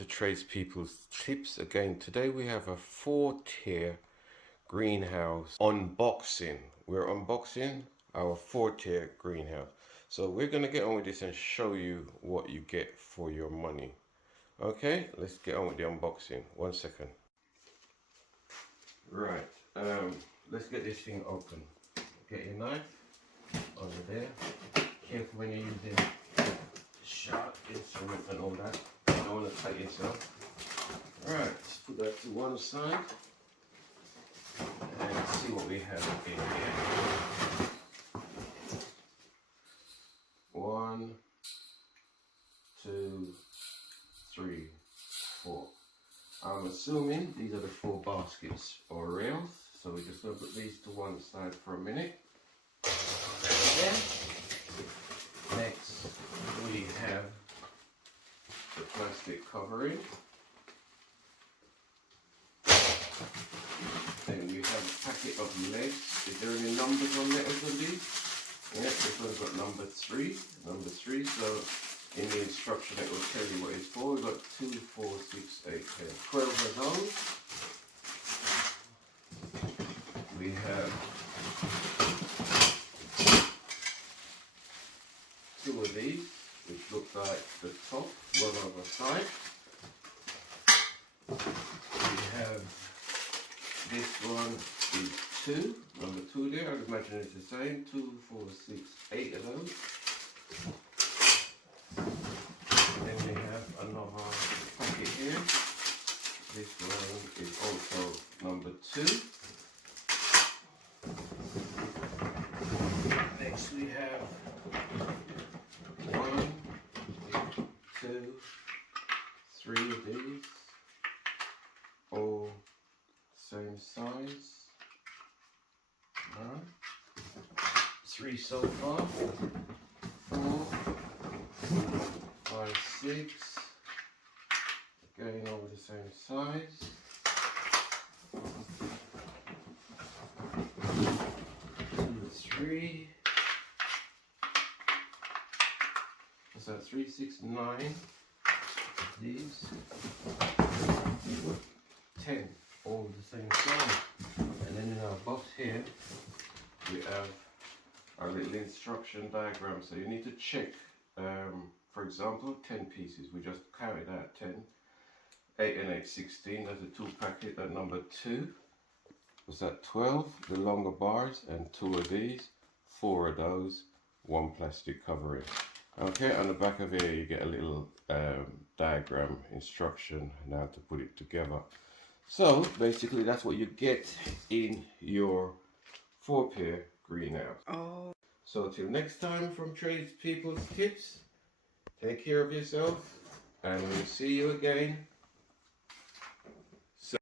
to Tradespeople's Tips again. Today we have a 4-tier greenhouse unboxing. We're unboxing our 4-tier greenhouse. So we're going to get on with this and show you what you get for your money. Okay, let's get on with the unboxing. 1 second. Right, let's get this thing open. Get your knife over there. Careful when you're using sharp instrument and all that. You don't want to cut yourself. Alright, let's put that to one side and see what we have in here. 1, 2, 3, 4. I'm assuming these are the 4 baskets or rails, so we're just going to put these to one side for a minute. Then, next we have the plastic covering. Then we have a packet of legs. Is there any numbers on letters on these? Yeah, this one's got number 3. So in the instruction it will tell you what it's for. We've got 2, 4, 6, 8, 10, 12 of those. We have 2 of these, which look like the top, one on the side. We have this one is 2, number 2 there. I'd imagine it's the same. 2, 4, 6, 8 of those. Then we have another packet here. This one is also number 2. Next we have 1, 2, 3 of these, all same size. 3 so far. 4, 5, 6. Again over the same size. 2, 3. What's that? 3, 6, 9. These 10, all the same size. And then in our box here we have our little instruction diagram. So you need to check, for example, 10 pieces. We just counted out 10. 8 and 8, 16. That's a 2 packet. That number 2. Was that 12? The longer bars, and 2 of these, 4 of those, 1 plastic covering. Okay, on the back of here you get a little diagram instruction on how to put it together. So basically that's what you get in your 4-tier greenhouse. Oh. So till next time from Tradespeople's Tips, take care of yourself and we'll see you again